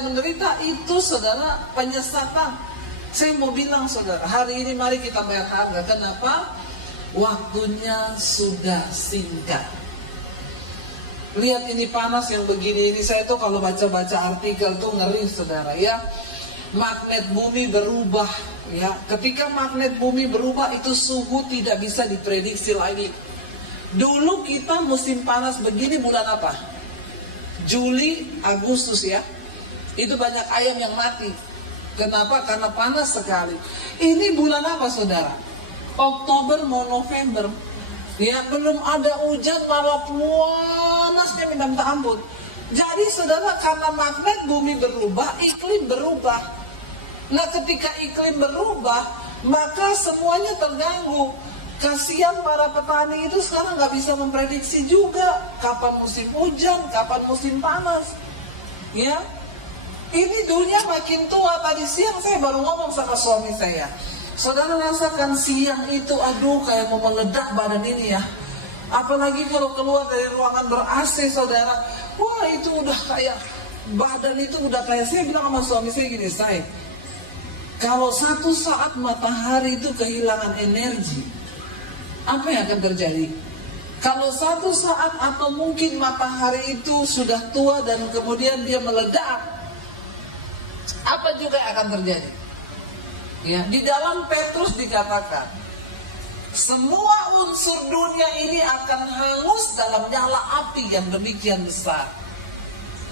menderita, itu saudara penyesatan. Saya mau bilang saudara, hari ini mari kita bayar harga. Kenapa? Waktunya sudah singkat. Lihat ini panas yang begini ini, saya tuh kalau baca-baca artikel tuh ngeri saudara ya. Magnet bumi berubah ya. Ketika magnet bumi berubah, itu suhu tidak bisa diprediksi lagi. Dulu kita musim panas begini bulan apa? Juli, Agustus ya. Itu banyak ayam yang mati. Kenapa? Karena panas sekali. Ini bulan apa saudara? Oktober mau November. Ya, belum ada hujan malah panasnya minta ampun. Jadi saudara, karena magnet bumi berubah, iklim berubah. Nah, ketika iklim berubah, maka semuanya terganggu. Kasihan para petani itu sekarang nggak bisa memprediksi juga kapan musim hujan, kapan musim panas. Ya, ini dunia makin tua. Tadi siang saya baru ngomong sama suami saya. Saudara rasakan siang itu, aduh kayak mau meledak badan ini ya. Apalagi kalau keluar dari ruangan ber-AC saudara, wah itu udah kayak badan itu udah kayak, saya bilang sama suami saya gini, saya kalau satu saat matahari itu kehilangan energi, apa yang akan terjadi? Kalau satu saat atau mungkin matahari itu sudah tua dan kemudian dia meledak, apa juga yang akan terjadi? Ya, di dalam Petrus dikatakan, semua unsur dunia ini akan hangus dalam nyala api yang demikian besar.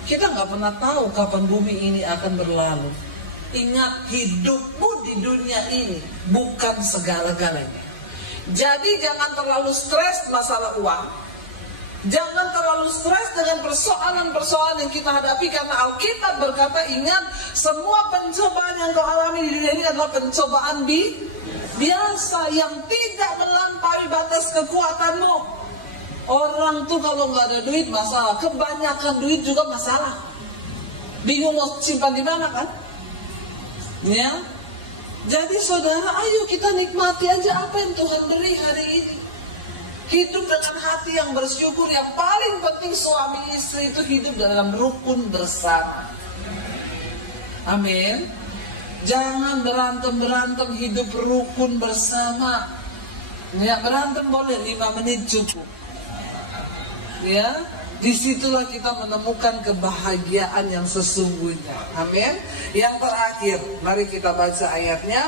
Kita nggak pernah tahu kapan bumi ini akan berlalu. Ingat, hidupmu di dunia ini bukan segala-galanya. Jadi jangan terlalu stres masalah uang. Jangan terlalu stres dengan persoalan-persoalan yang kita hadapi. Karena Alkitab berkata, ingat, semua pencobaan yang kau alami di dunia ini adalah pencobaan biasa yang tidak melampaui batas kekuatanmu. Orang tuh kalau nggak ada duit masalah, kebanyakan duit juga masalah. Bingung mau simpan di mana kan? Ya. Jadi saudara, ayo kita nikmati aja apa yang Tuhan beri hari ini. Hidup dengan hati yang bersyukur. Yang paling penting suami istri itu hidup dalam rukun bersama. Amin. Jangan berantem-berantem, hidup rukun bersama. Ya, berantem boleh 5 menit cukup. Ya, disitulah kita menemukan kebahagiaan yang sesungguhnya. Amin. Yang terakhir, mari kita baca ayatnya.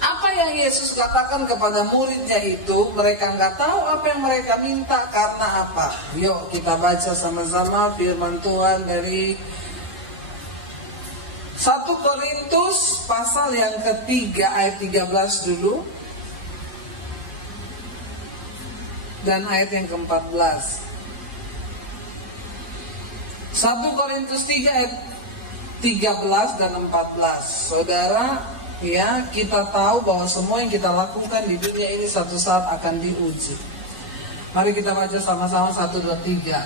Apa yang Yesus katakan kepada muridnya itu, mereka nggak tahu apa yang mereka minta karena apa. Yuk kita baca sama-sama firman Tuhan dari 1 Korintus pasal yang ketiga ayat 13 dulu. Dan ayat yang ke-14. 1 Korintus 3 ayat 13 dan 14. Saudara, ya, kita tahu bahwa semua yang kita lakukan di dunia ini satu saat akan diuji. Mari kita baca sama-sama 1, 2, 3.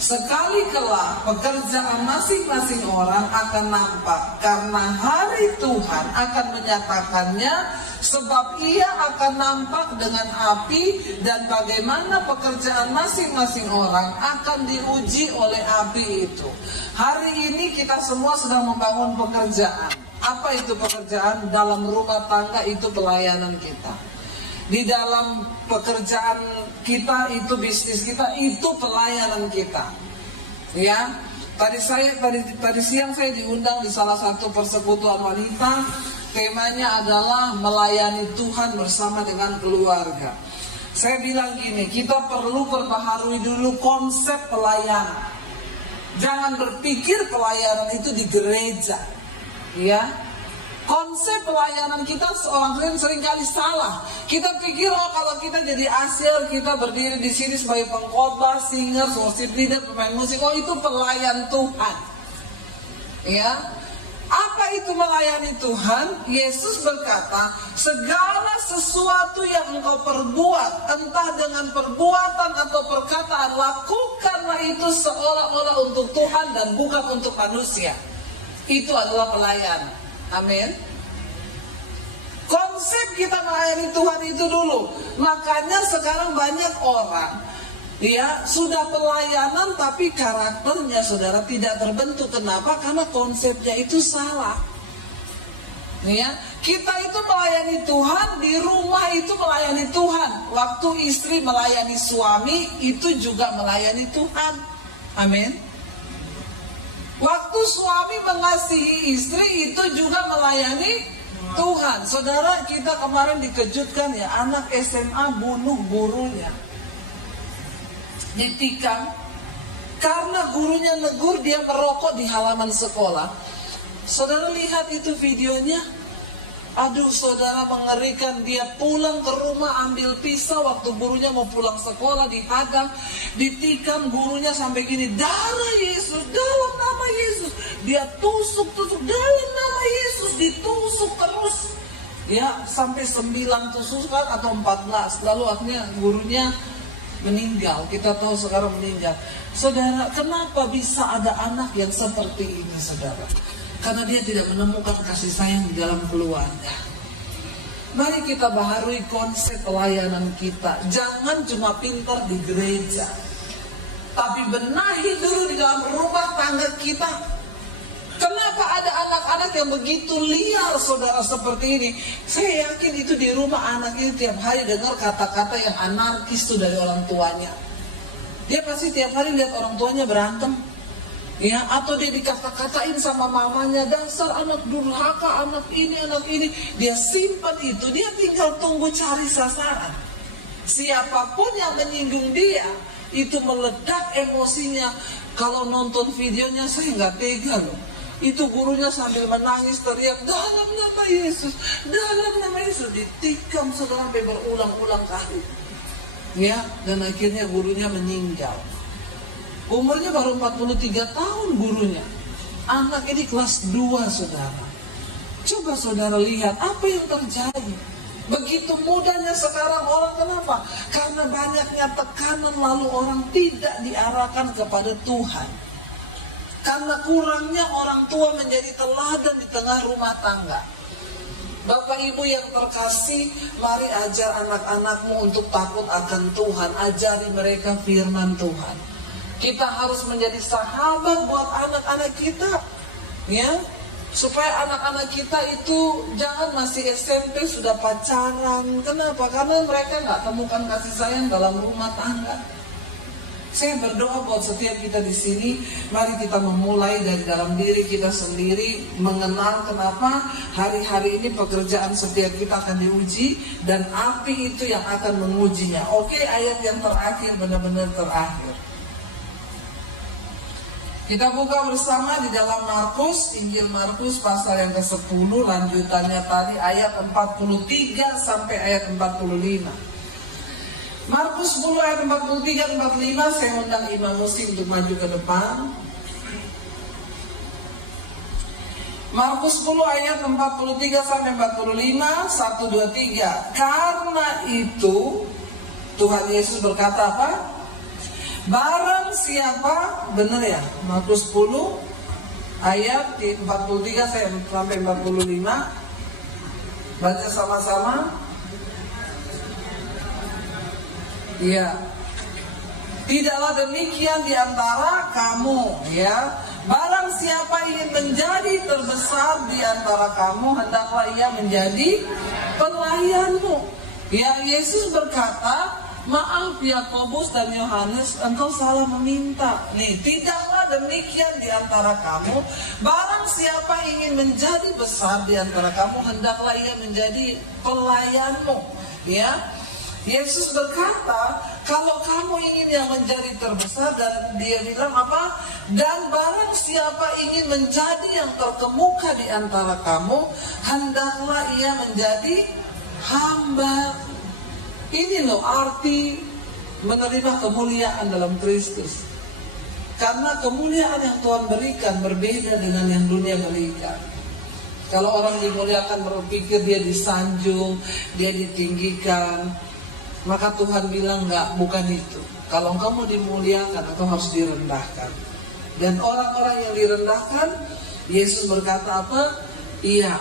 Sekali kelak pekerjaan masing-masing orang akan nampak, karena hari Tuhan akan menyatakannya, sebab ia akan nampak dengan api, dan bagaimana pekerjaan masing-masing orang akan diuji oleh api itu. Hari ini kita semua sedang membangun pekerjaan. Apa itu pekerjaan? Dalam rumah tangga itu pelayanan kita. Di dalam pekerjaan kita itu, bisnis kita itu pelayanan kita. Ya, tadi siang saya diundang di salah satu persekutuan wanita. Temanya adalah melayani Tuhan bersama dengan keluarga. Saya bilang gini, kita perlu perbaharui dulu konsep pelayanan. Jangan berpikir pelayanan itu di gereja. Ya, konsep pelayanan kita seorang seringkali salah. Kita pikir kalau kita jadi asyir, kita berdiri di sini sebagai pengkhotbah, singer, worship leader, pemain musik, itu pelayan Tuhan. Ya, apa itu melayani Tuhan? Yesus berkata, segala sesuatu yang engkau perbuat, entah dengan perbuatan atau perkataan, lakukanlah itu seolah-olah untuk Tuhan dan bukan untuk manusia. Itu adalah pelayan. Amin. Konsep kita melayani Tuhan itu dulu. Makanya sekarang banyak orang sudah pelayanan tapi karakternya saudara tidak terbentuk. Kenapa? Karena konsepnya itu salah. Kita itu melayani Tuhan, di rumah itu melayani Tuhan. Waktu istri melayani suami itu juga melayani Tuhan. Amin. Waktu suami mengasihi istri itu juga melayani Tuhan. Saudara, kita kemarin dikejutkan anak SMA bunuh gurunya. Ditikam karena gurunya negur dia merokok di halaman sekolah. Saudara lihat itu videonya. Aduh saudara, mengerikan. Dia pulang ke rumah ambil pisau waktu gurunya mau pulang sekolah, dihadang, ditikam gurunya sampai gini, darah Yesus, dalam nama Yesus. Dia tusuk dalam nama Yesus, ditusuk terus. Sampai 9 tusukan atau 14. Lalu akhirnya gurunya meninggal. Kita tahu sekarang meninggal. Saudara, kenapa bisa ada anak yang seperti ini, saudara? Karena dia tidak menemukan kasih sayang di dalam keluarga. Mari kita baharui konsep pelayanan kita. Jangan cuma pintar di gereja, tapi benahi dulu di dalam rumah tangga kita. Kenapa ada anak-anak yang begitu liar, saudara, seperti ini? Saya yakin itu di rumah anak ini tiap hari dengar kata-kata yang anarkis itu dari orang tuanya. Dia pasti tiap hari lihat orang tuanya berantem. Atau dia dikata-katain sama mamanya, dasar anak durhaka, anak ini. Dia simpan itu, dia tinggal tunggu cari sasaran. Siapapun yang menyinggung dia, itu meledak emosinya. Kalau nonton videonya saya nggak tega loh. Itu gurunya sambil menangis teriak, dalam nama Yesus, dalam nama Yesus. Ditikam saudara sampai berulang-ulang kali. Dan akhirnya gurunya meninggal. Umurnya baru 43 tahun gurunya. Anak ini kelas 2, saudara. Coba saudara lihat apa yang terjadi. Begitu mudahnya sekarang orang, kenapa? Karena banyaknya tekanan, lalu orang tidak diarahkan kepada Tuhan. Karena kurangnya orang tua menjadi teladan di tengah rumah tangga. Bapak Ibu yang terkasih, mari ajar anak-anakmu untuk takut akan Tuhan. Ajari mereka firman Tuhan. Kita harus menjadi sahabat buat anak-anak kita, supaya anak-anak kita itu jangan masih SMP sudah pacaran. Kenapa? Karena mereka nggak temukan kasih sayang dalam rumah tangga. Saya berdoa buat setiap kita di sini, mari kita memulai dari dalam diri kita sendiri, mengenal kenapa hari-hari ini pekerjaan setiap kita akan diuji, dan api itu yang akan mengujinya. Oke, ayat yang terakhir, benar-benar terakhir. Kita buka bersama di dalam Markus, Injil Markus pasal yang ke-10, lanjutannya tadi ayat 43 sampai ayat 45. Markus 10 ayat 43-45, saya undang Imam Musi untuk maju ke depan. Markus 10 ayat 43 sampai 45, 1, 2, 3. Karena itu Tuhan Yesus berkata apa? Barang siapa, benar ya, Markus 10 ayat 43 sampai 45. Baca sama-sama. Iya. Tidaklah demikian di antara kamu, ya. Barang siapa ingin menjadi terbesar di antara kamu, hendaklah ia menjadi pelayanmu. Ya, Yesus berkata, maaf Yakobus dan Yohanes, engkau salah meminta. Nih, tidaklah demikian di antara kamu. Barang siapa ingin menjadi besar di antara kamu, hendaklah ia menjadi pelayanmu. Ya, Yesus berkata, kalau kamu ingin yang menjadi terbesar, dan dia bilang apa? Dan barang siapa ingin menjadi yang terkemuka di antara kamu, hendaklah ia menjadi hamba. Ini loh arti menerima kemuliaan dalam Kristus. Karena kemuliaan yang Tuhan berikan berbeda dengan yang dunia berikan. Kalau orang dimuliakan berpikir dia disanjung, dia ditinggikan, maka Tuhan bilang enggak, bukan itu. Kalau engkau mau dimuliakan, engkau harus direndahkan. Dan orang-orang yang direndahkan, Yesus berkata apa? Iya,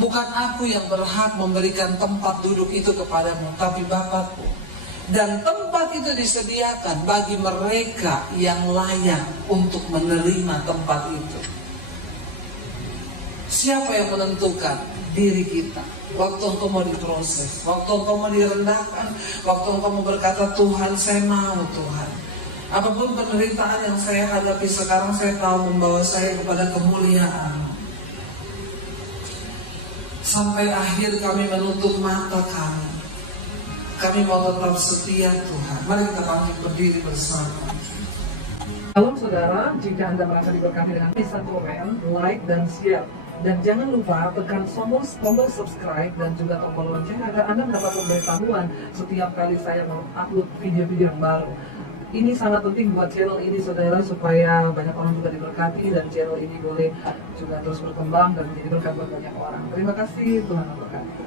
bukan aku yang berhak memberikan tempat duduk itu kepadamu, tapi Bapakku. Dan tempat itu disediakan bagi mereka yang layak untuk menerima tempat itu. Siapa yang menentukan? Diri kita. Waktu engkau mau diproses, waktu engkau mau direndahkan, waktu engkau mau berkata, Tuhan saya mau Tuhan. Apapun penderitaan yang saya hadapi sekarang, saya tahu membawa saya kepada kemuliaan. Sampai akhir kami menutup mata kami. Kami mau tetap setia Tuhan. Mari kita bangkit berdiri bersama. Halo saudara, jika Anda merasa diberkati dengan bisa komen, like, dan share. Dan jangan lupa tekan tombol subscribe dan juga tombol lonceng agar Anda mendapat pemberitahuan setiap kali saya mengupload video-video yang baru. Ini sangat penting buat channel ini saudara, supaya banyak orang juga diberkati dan channel ini boleh juga terus berkembang dan menjadi berkat buat banyak orang. Terima kasih, Tuhan memberkati.